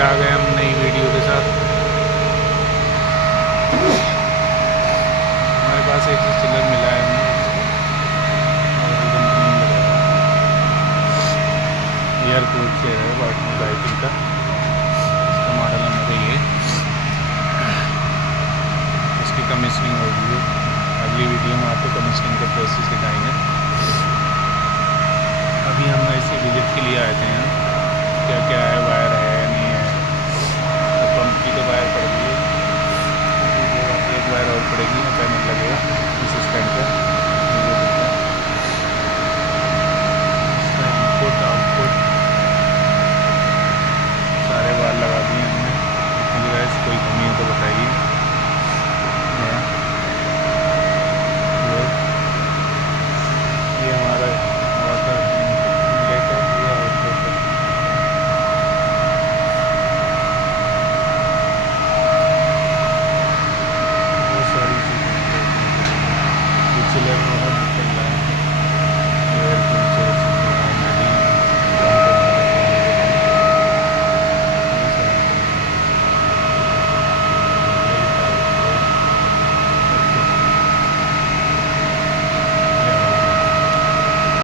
फिर आ गए हम नई वीडियो के साथ। हमारे पास एक से चिल्लर मिला है हमें और एकदम क्लीन लगाया एयरपोर्ट से है बाइकिंग का। इसका मॉडल नंबर है ये। इसकी कमीशनिंग होगी अगली वीडियो में, आपको कमीशनिंग का प्रोसेस दिखाएंगे। अभी हम ऐसी विजिट के लिए आए थे यहाँ, क्या क्या है, वायर है नहीं है। तो पंप की तो वायर पड़ गई है, एक वायर और पड़ेगी, पैनल लगेगा इस स्टैंड पर।